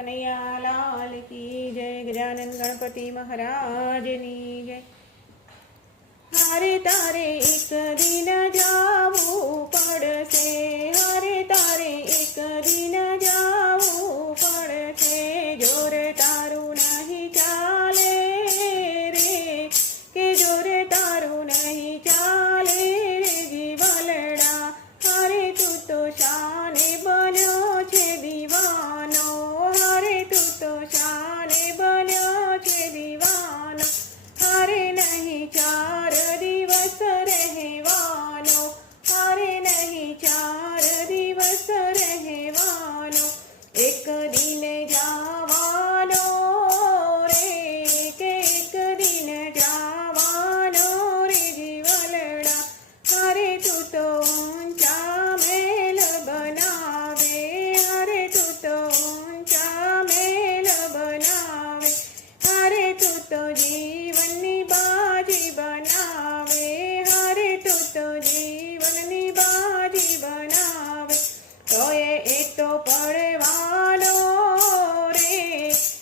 કનૈયાલાલ કી જય, ગજાનન ગણપતિ મહારાજની જય. હારે તારે એક દિન જાવું પડશે, હારે તારે એક દિન પડવાનો રે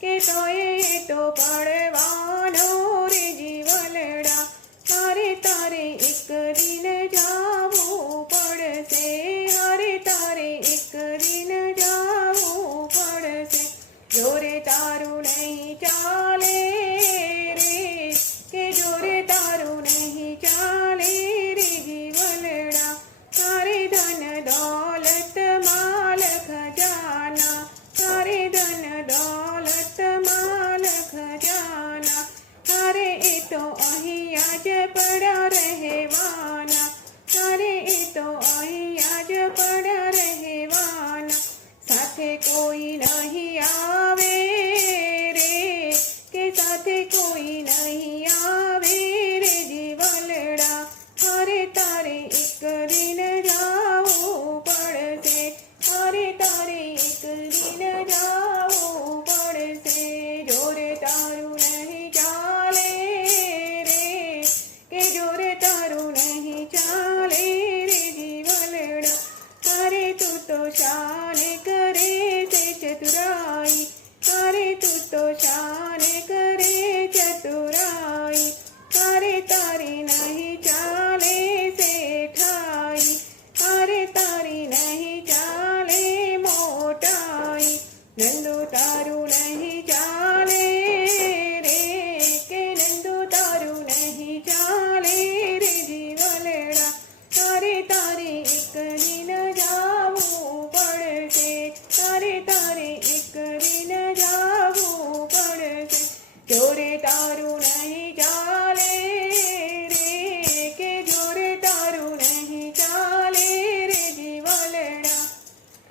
કે તોય તો પડવાનો રે જીવલડા તારે તારે એકરીને રહેવાના તારે એ તો અહીં